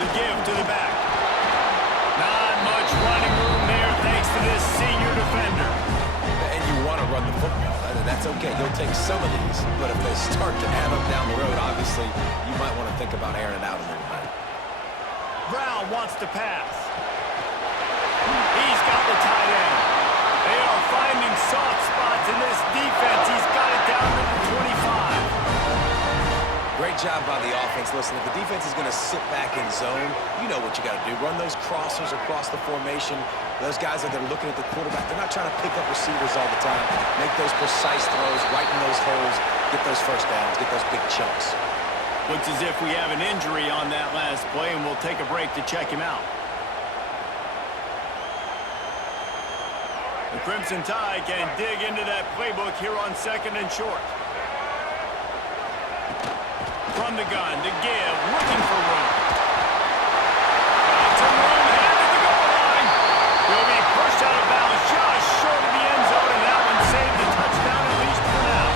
The give to the back. Not much running room there thanks to this senior defender. And you want to run the football. That's okay. You'll take some of these. But if they start to add up down the road, obviously, you might want to think about airing it out a little bit. Brown wants to pass. He's got the tight end. They are finding soft spots in this defense. He's got it down to the 25. Great job by the offense. Listen, if the defense is going to sit back in zone, you know what you got to do. Run those crossers across the formation. Those guys that are looking at the quarterback, they're not trying to pick up receivers all the time. Make those precise throws, right in those holes, get those first downs, get those big chunks. Looks as if we have an injury on that last play, and we'll take a break to check him out. The Crimson Tide can dig into that playbook here on 2nd and short. From the gun, to give, looking for room. Got some room, headed to the goal line. He'll be pushed out of bounds just short of the end zone, and that one saved the touchdown at least for now.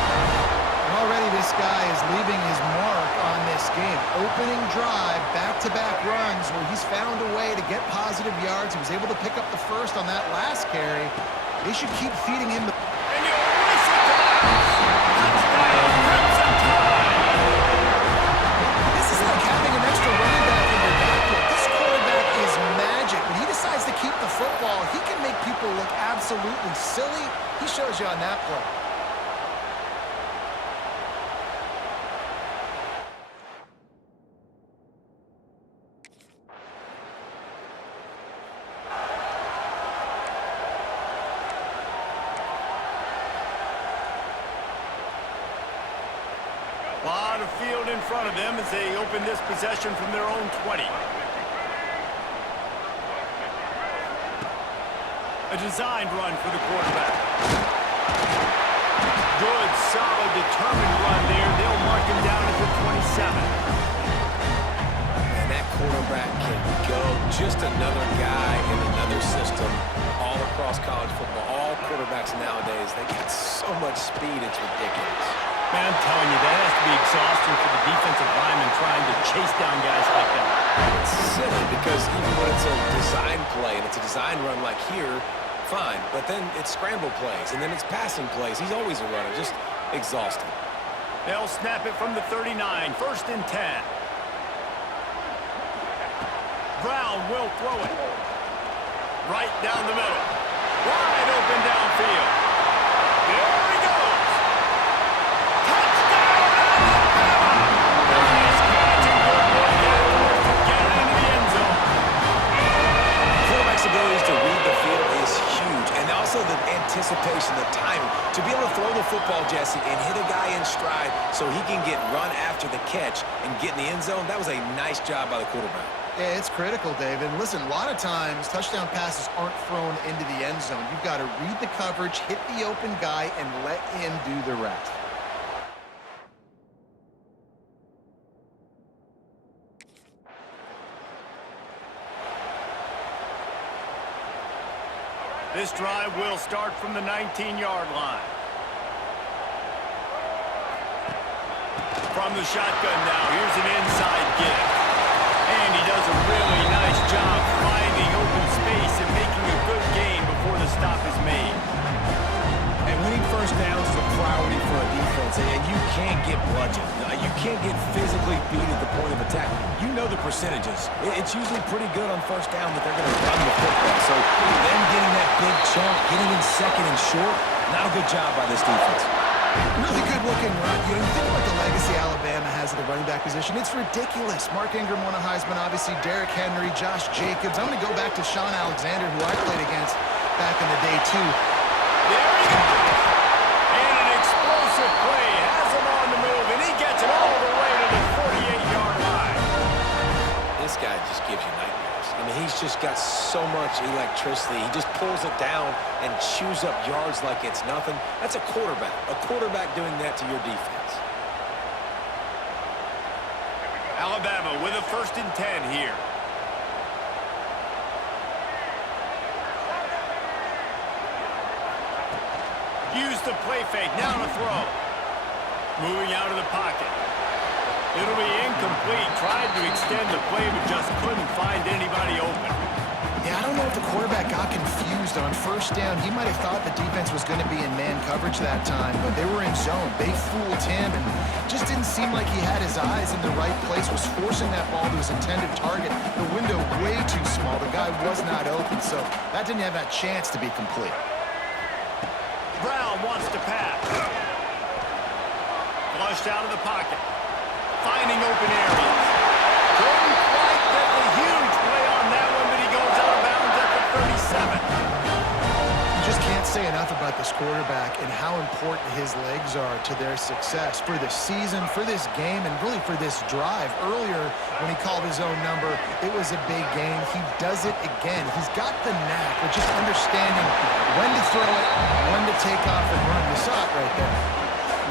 And already this guy is leaving his mark on this game. Opening drive, back-to-back runs where he's found a way to get positive yards. He was able to pick up the first on that last carry. They should keep feeding him the... And you erase it down. Touchdown, Crimson Tide. This is like having an extra running back in your backfield. This quarterback is magic. When he decides to keep the football, he can make people look absolutely silly. He shows you on that play. A lot of field in front of them as they open this possession from their own 20. A designed run for the quarterback. Good, solid, determined run there. They'll mark him down at the 27. And that quarterback can go. Just another guy in another system all across college football. All quarterbacks nowadays, they got so much speed, it's ridiculous. Man, I'm telling you, that has to be exhausting for the defensive lineman trying to chase down guys like that. It's silly because even when it's a design play and it's a design run like here, fine. But then it's scramble plays and then it's passing plays. He's always a runner, just exhausting. They'll snap it from the 39, 1st and 10. Brown will throw it. Right down the middle. Wide open downfield. There he goes. Abilities to read the field is huge, and also the anticipation, the timing to be able to throw the football, Jesse, and hit a guy in stride so he can get run after the catch and get in the end zone. That was a nice job by the quarterback. Yeah, it's critical, David. Listen, a lot of times touchdown passes aren't thrown into the end zone. You've got to read the coverage, hit the open guy, and let him do the rest. This drive will start from the 19-yard line. From the shotgun now, here's an inside give. And he does a really nice job finding open space and making a good gain before the stop is made. And winning first downs is a priority for a defense, and you can't get bludgeoned. You can't get physically beat at the point of attack. You know the percentages. It's usually pretty good on first down that they're going to run the football. So them getting that big chunk, getting in 2nd and short, not a good job by this defense. Really good looking run. You know, you think about the legacy Alabama has at the running back position. It's ridiculous. Mark Ingram won a Heisman, obviously. Derrick Henry, Josh Jacobs. I'm going to go back to Sean Alexander, who I played against back in the day, too. There he goes. And an explosive play has him on the move, and he gets it all the way to the 48-yard line. This guy just gives you nightmares. I mean, he's just got so much electricity. He just pulls it down and chews up yards like it's nothing. That's a quarterback. A quarterback doing that to your defense. Alabama with a 1st and 10 here. Use the play fake. Now to throw. Moving out of the pocket. It'll be incomplete. Tried to extend the play, but just couldn't find anybody open. Yeah, I don't know if the quarterback got confused on first down. He might have thought the defense was going to be in man coverage that time, but they were in zone. They fooled him and just didn't seem like he had his eyes in the right place, was forcing that ball to his intended target. The window way too small. The guy was not open, so that didn't have that chance to be complete. Brown wants to pass. Flushed out of the pocket. Finding open areas. Couldn't quite get the huge play on that one, but he goes out of bounds at the 37. You just can't say enough about this quarterback and how important his legs are to their success for the season, for this game, and really for this drive. Earlier, when he called his own number, it was a big gain. He does it again. He's got the knack of just understanding when to throw it, when to take off and run. You saw it right there.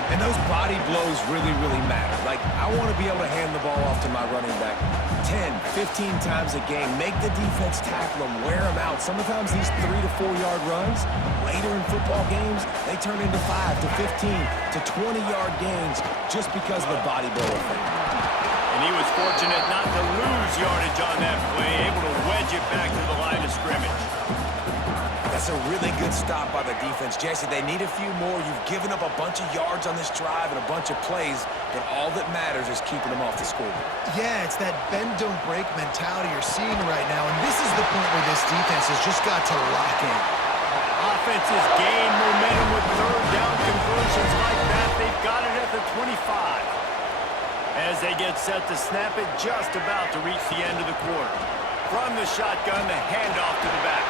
And those body blows really, really matter. Like, I want to be able to hand the ball off to my running back 10, 15 times a game. Make the defense tackle him, wear him out. Sometimes these 3 to 4 yard runs, later in football games, they turn into 5 to 15 to 20-yard gains just because of the body blow effect. And he was fortunate not to lose yardage on that play, able to wedge it back to the line of scrimmage. That's a really good stop by the defense. Jesse, they need a few more. You've given up a bunch of yards on this drive and a bunch of plays, but all that matters is keeping them off the scoreboard. Yeah, it's that bend, don't break mentality you're seeing right now, and this is the point where this defense has just got to lock in. Offenses gain momentum with third down conversions like that. They've got it at the 25. As they get set to snap it, just about to reach the end of the quarter. From the shotgun, the handoff to the back.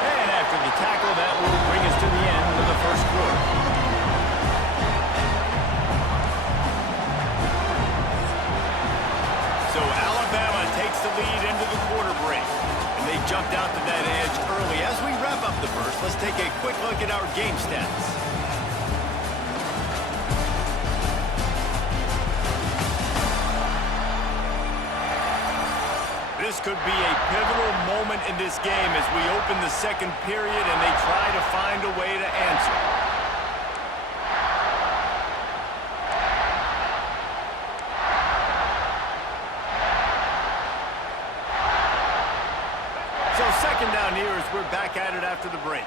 And after the tackle, that will bring us to the end of the first quarter. So Alabama takes the lead into the quarter break. And they jumped out to that edge early. As we wrap up the first, let's take a quick look at our game stats. This could be a pivotal moment in this game as we open the second period and they try to find a way to answer. So second down here as we're back at it after the break.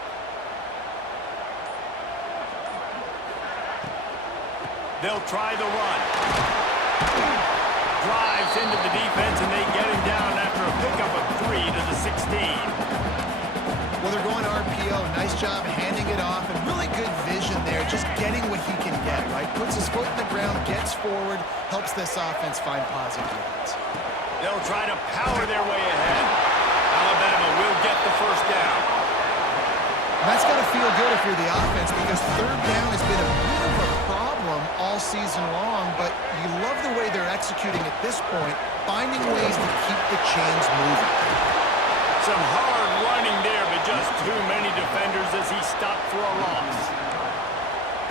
They'll try the run. Drives into the defense, and they get him down after a pickup of 3 to the 16. Well, they're going RPO. Nice job handing it off, and really good vision there, just getting what he can get, right? Puts his foot in the ground, gets forward, helps this offense find positive yards. They'll try to power their way ahead. Alabama will get the first down. And that's got to feel good if you're the offense, because third down has been a bit of a problem all season long, but you love the way they're executing at this point, finding ways to keep the chains moving. Some hard running there, but just too many defenders as he stopped for a loss.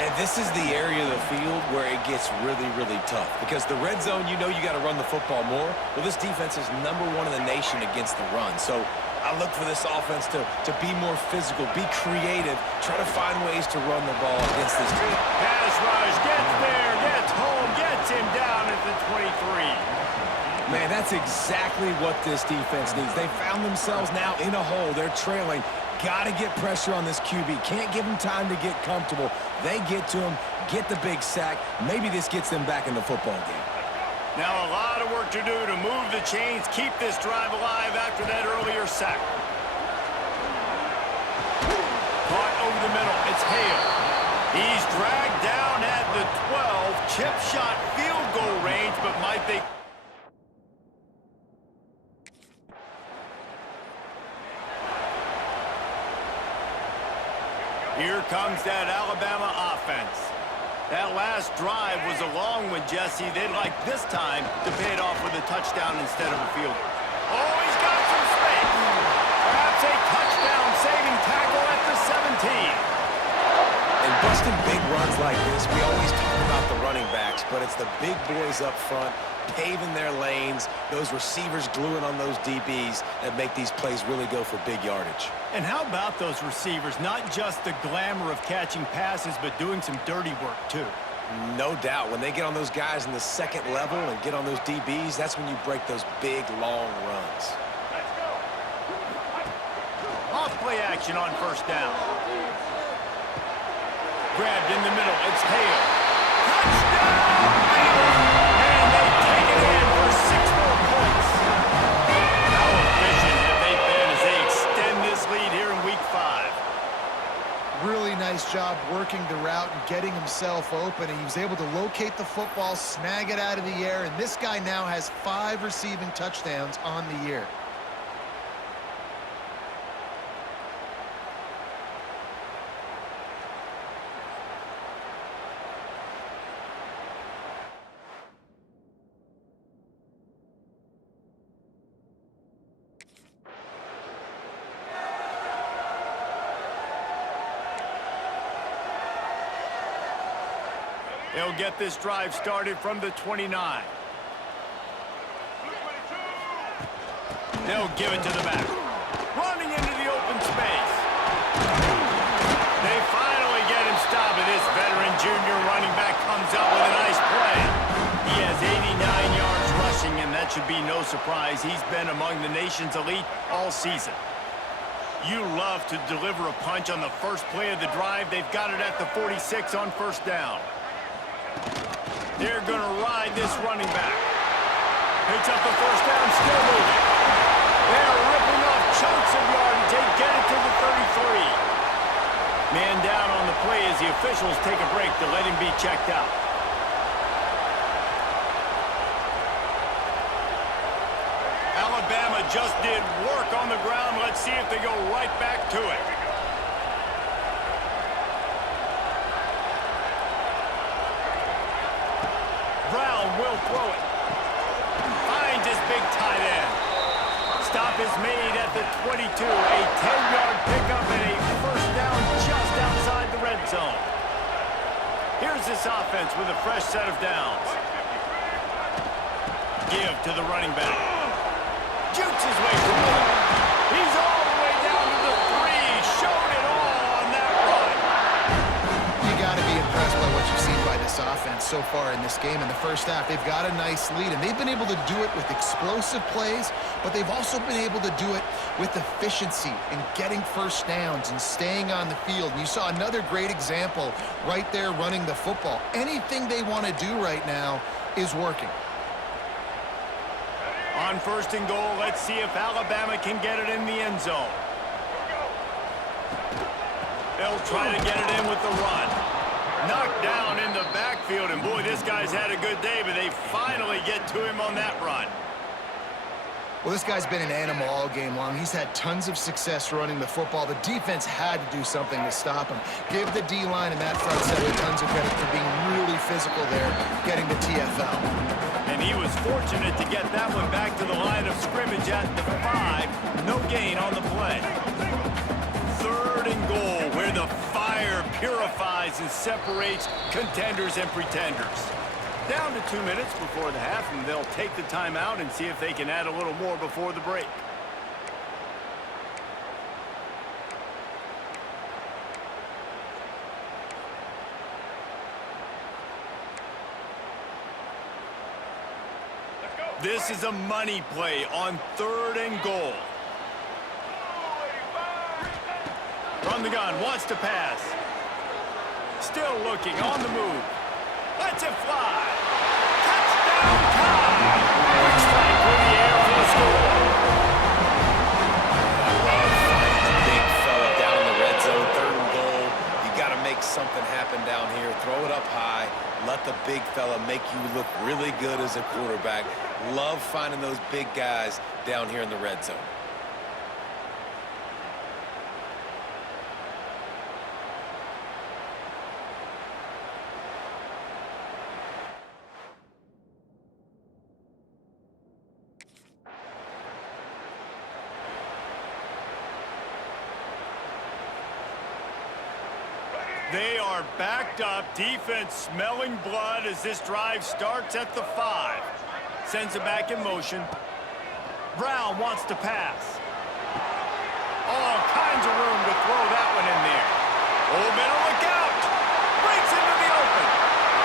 And this is the area of the field where it gets really, really tough. Because the red zone, you know you got to run the football more. Well, this defense is #1 in the nation against the run. So I look for this offense to be more physical, be creative, try to find ways to run the ball against this team. Pass rush, gets there, gets home, gets him down at the 23. Man, that's exactly what this defense needs. They found themselves now in a hole. They're trailing. Got to get pressure on this QB. Can't give him time to get comfortable. They get to him, get the big sack. Maybe this gets them back in the football game. Now a lot of work to do to move the chains, keep this drive alive after that earlier sack. Caught over the middle. It's Hale. He's dragged down at the 12. Chip shot field goal range, but might they... Here comes that Alabama offense. That last drive was a long one, Jesse. They'd like this time to pay it off with a touchdown instead of a field goal. Oh, he's got some space. Perhaps a touchdown-saving tackle at the 17. And busting big runs like this, we always talk about the running backs, but it's the big boys up front, paving their lanes, those receivers gluing on those DBs that make these plays really go for big yardage. And how about those receivers? Not just the glamour of catching passes, but doing some dirty work, too. No doubt. When they get on those guys in the second level and get on those DBs, that's when you break those big, long runs. Off play action on first down. Grabbed in the middle. It's Hale. Touchdown! And they take it in for 6 more points. How efficient have they been as they extend this lead here in Week 5? Really nice job working the route and getting himself open. And he was able to locate the football, snag it out of the air, and this guy now has 5 receiving touchdowns on the year. They'll get this drive started from the 29. They'll give it to the back. Running into the open space. They finally get him stopped, and this veteran junior running back comes up with a nice play. He has 89 yards rushing, and that should be no surprise. He's been among the nation's elite all season. You love to deliver a punch on the first play of the drive. They've got it at the 46 on first down. They're going to ride this running back. Picks up the first down, still moving. They're ripping off chunks of yardage. They get it to the 33. Man down on the play as the officials take a break to let him be checked out. Alabama just did work on the ground. Let's see if they go right back to it. Brown will throw it. Finds his big tight end. Stop is made at the 22. A 10-yard pickup and a first down just outside the red zone. Here's this offense with a fresh set of downs. Give to the running back. Jukes his way from one. He's all the way down to the 3. Showed it all on that run. You got to be impressed by what you've seen by this offense so far in this game. In the first half, they've got a nice lead, and they've been able to do it with explosive plays, but they've also been able to do it with efficiency and getting first downs and staying on the field. And you saw another great example right there running the football. Anything they want to do right now is working. On first and goal, let's see if Alabama can get it in the end zone. They'll try to get it in with the run. Knocked down in the backfield, and boy, this guy's had a good day, but they finally get to him on that run. Well, this guy's been an animal all game long. He's had tons of success running the football. The defense had to do something to stop him. Give the D-line and that front seven tons of credit for being really physical there, getting the TFL. And he was fortunate to get that one back to the line of scrimmage at the 5. No gain on the play. Third and goal, where the fire purifies and separates contenders and pretenders. Down to 2 minutes before the half, and they'll take the timeout and see if they can add a little more before the break. This is a money play on third and goal. From the gun, wants to pass. Still looking, on the move. Lets it fly. Touchdown time! Quick strike through the air for the score. Big fella down in the red zone, third and goal. You got to make something happen down here. Throw it up high. Let the big fella make you look really good as a quarterback. Love finding those big guys down here in the red zone. They are backed up, defense smelling blood as this drive starts at the 5. Sends it back in motion. Brown wants to pass. All kinds of room to throw that one in there. Oh, better look out. Breaks into the open.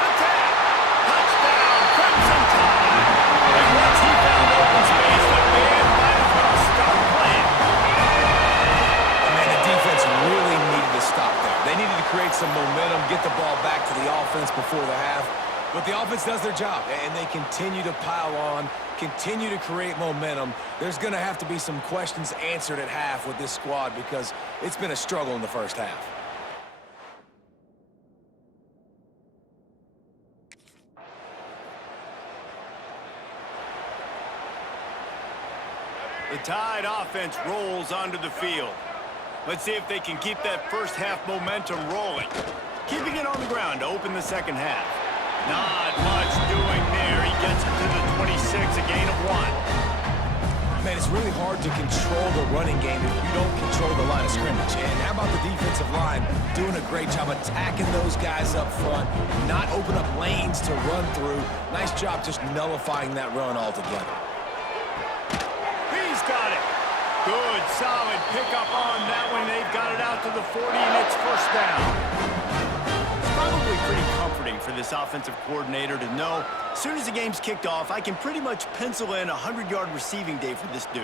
The needed to create some momentum, get the ball back to the offense before the half. But the offense does their job, and they continue to pile on, continue to create momentum. There's going to have to be some questions answered at half with this squad because it's been a struggle in the first half. The Tide offense rolls onto the field. Let's see if they can keep that first half momentum rolling. Keeping it on the ground to open the second half. Not much doing there. He gets it to the 26, a gain of 1. Man, it's really hard to control the running game if you don't control the line of scrimmage. And how about the defensive line doing a great job attacking those guys up front, not open up lanes to run through. Nice job just nullifying that run altogether. He's got it. Good, solid pickup on that one. They've got it out to the 40, and it's first down. It's probably pretty comforting for this offensive coordinator to know as soon as the game's kicked off, I can pretty much pencil in a 100-yard receiving day for this dude.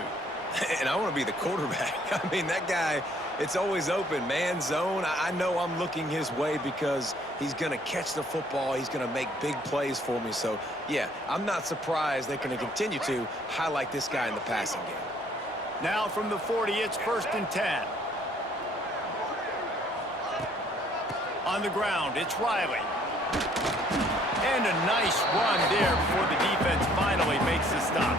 And I want to be the quarterback. I mean, that guy, it's always open, man, zone. I know I'm looking his way because he's going to catch the football. He's going to make big plays for me. So, yeah, I'm not surprised they're going to continue to highlight this guy in the passing game. Now from the 40, it's 1st and 10. On the ground, it's Riley. And a nice run there before the defense finally makes the stop.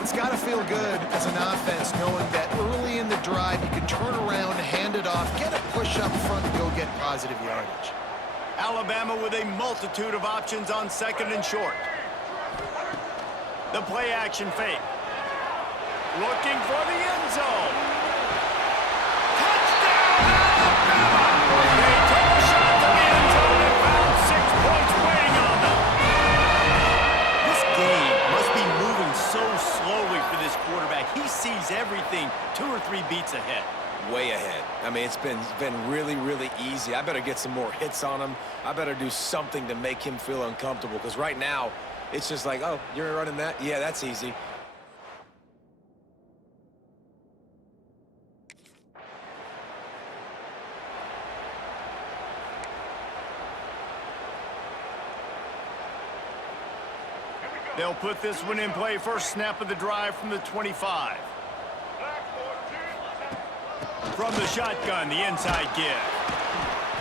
It's got to feel good as an offense knowing that early in the drive you can turn around, hand it off, get a push up front, and go get positive yardage. Alabama with a multitude of options on 2nd and short. The play action fake. Looking for the end zone. Touchdown, Alabama! They took a shot to the end zone and found 6 points waiting on them. This game must be moving so slowly for this quarterback. He sees everything 2 or 3 beats ahead. Way ahead. I mean, it's been really, really easy. I better get some more hits on him. I better do something to make him feel uncomfortable because right now, it's just like, oh, you're running that? Yeah, that's easy. They'll put this one in play. First snap of the drive from the 25. From the shotgun, the inside give.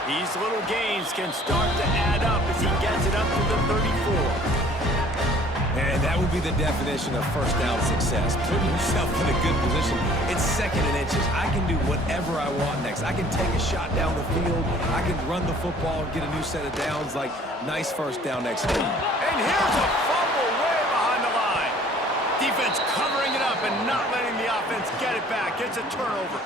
These little gains can start to add up as he gets it up to the 34. And that would be the definition of first down success. Putting yourself in a good position. It's 2nd and inches. I can do whatever I want next. I can take a shot down the field. I can run the football and get a new set of downs. Like, nice first down execution. And here's a fumble way behind the line. Defense covering it up and not letting the offense get it back. It's a turnover.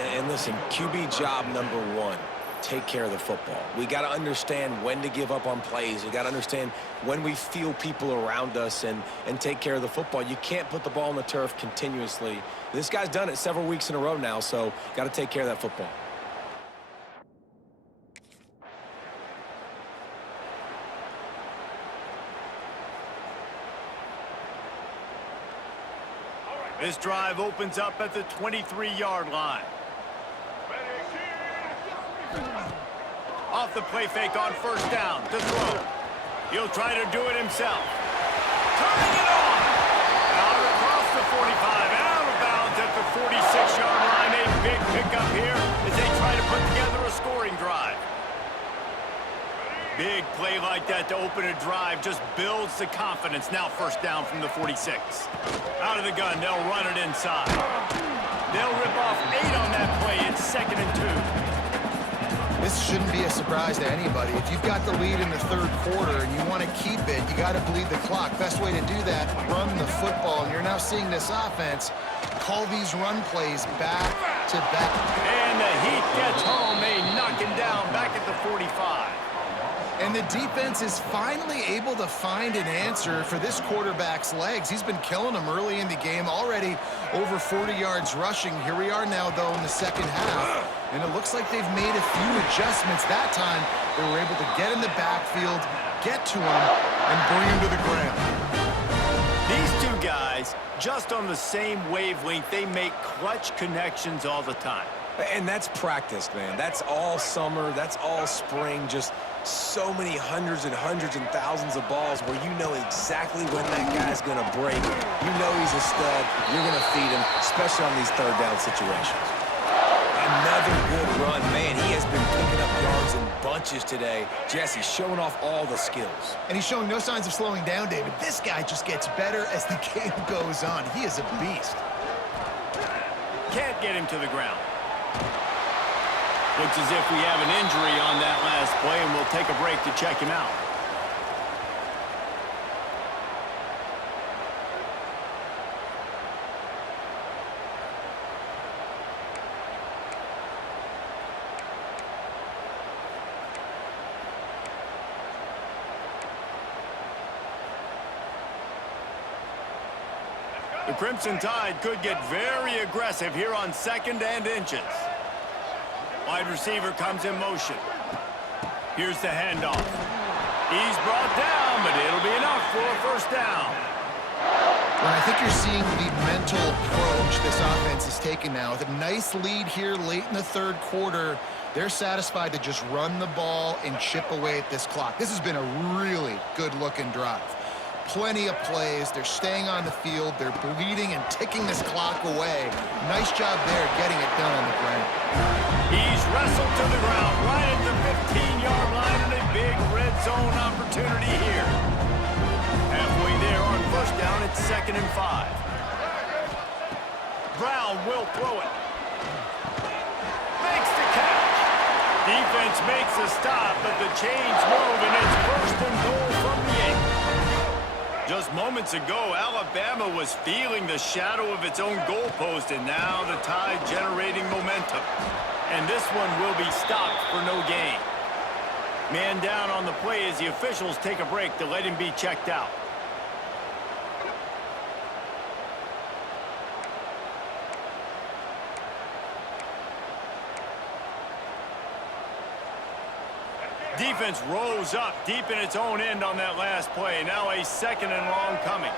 And listen, QB job number 1. Take care of the football. We got to understand when to give up on plays. We got to understand when we feel people around us and take care of the football. You can't put the ball on the turf continuously. This guy's done it several weeks in a row now, so got to take care of that football. This drive opens up at the 23-yard line. Off the play fake on first down to throw. He'll try to do it himself. Turning it on. Out across the 45 and out of bounds at the 46-yard line. A big pickup here as they try to put together a scoring drive. Big play like that to open a drive just builds the confidence. Now first down from the 46. Out of the gun, they'll run it inside. They'll rip off 8 on that play. It's 2nd and 2. This shouldn't be a surprise to anybody. If you've got the lead in the 3rd quarter and you want to keep it, you got to bleed the clock. Best way to do that, run the football. And you're now seeing this offense call these run plays back to back. And the heat gets home. They knock him down back at the 45. And the defense is finally able to find an answer for this quarterback's legs. He's been killing them early in the game, already over 40 yards rushing. Here we are now, though, in the second half. And it looks like they've made a few adjustments. That time, they were able to get in the backfield, get to him, and bring him to the ground. These two guys, just on the same wavelength, they make clutch connections all the time. And that's practice, man. That's all summer. That's all spring. Just so many hundreds and thousands of balls where you know exactly when that guy's going to break. You know he's a stud. You're going to feed him, especially on these third down situations. Another good run. Man, he has been picking up yards in bunches today. Jesse showing off all the skills. And he's showing no signs of slowing down, David. This guy just gets better as the game goes on. He is a beast. Can't get him to the ground. Looks as if we have an injury on that last play, and we'll take a break to check him out. The Crimson Tide could get very aggressive here on 2nd and inches. Wide receiver comes in motion. Here's the handoff. He's brought down, but it'll be enough for a first down. Well, I think you're seeing the mental approach this offense is taking now. With a nice lead here late in the third quarter, they're satisfied to just run the ball and chip away at this clock. This has been a really good-looking drive. Plenty of plays. They're staying on the field. They're bleeding and ticking this clock away. Nice job there getting it done on the ground. He's wrestled to the ground right at the 15-yard line, and a big red zone opportunity here. Halfway there on first down, it's 2nd and 5. Brown will throw it. Makes the catch. Defense makes the stop, but the chains move, and it's 1st and goal from the 8. Just moments ago, Alabama was feeling the shadow of its own goalpost, and now the Tide generating momentum. And this one will be stopped for no gain. Man down on the play as the officials take a break to let him be checked out. Defense rose up deep in its own end on that last play. Now a 2nd and long coming.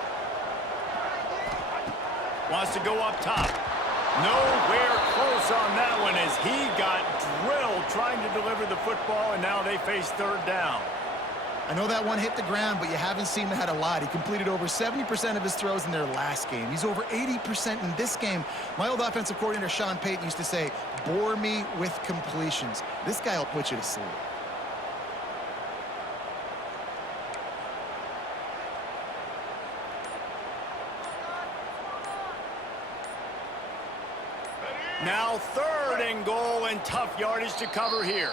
Wants to go up top. Nowhere close on that one as he got drilled trying to deliver the football, and now they face 3rd down. I know that one hit the ground, but you haven't seen that a lot. He completed over 70% of his throws in their last game. He's over 80% in this game. My old offensive coordinator, Sean Payton, used to say, bore me with completions. This guy will put you to sleep. Now 3rd and goal, and tough yardage to cover here.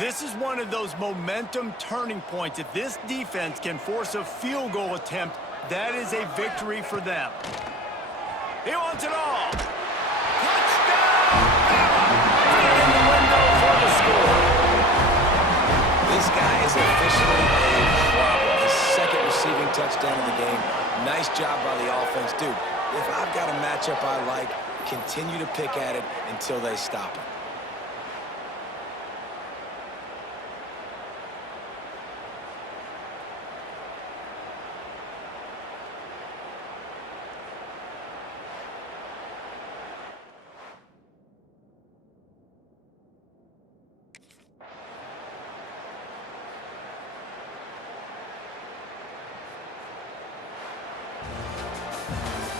This is one of those momentum turning points. If this defense can force a field goal attempt, that is a victory for them. He wants it all. In the window for the score. This guy is officially a problem. His 2nd receiving touchdown of the game. Nice job by the offense. Dude, if I've got a matchup I like, continue to pick at it until they stop it.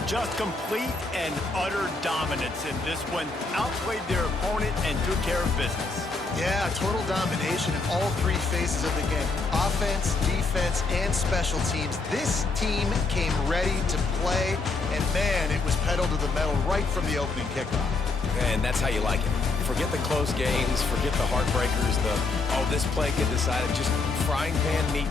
Just complete and utter dominance in this one. Outplayed their opponent and took care of business. Yeah, total domination in all 3 phases of the game. Offense, defense, and special teams. This team came ready to play, and man, it was pedal to the metal right from the opening kickoff. And that's how you like it. Forget the close games, forget the heartbreakers, this play get decided, just frying pan meat.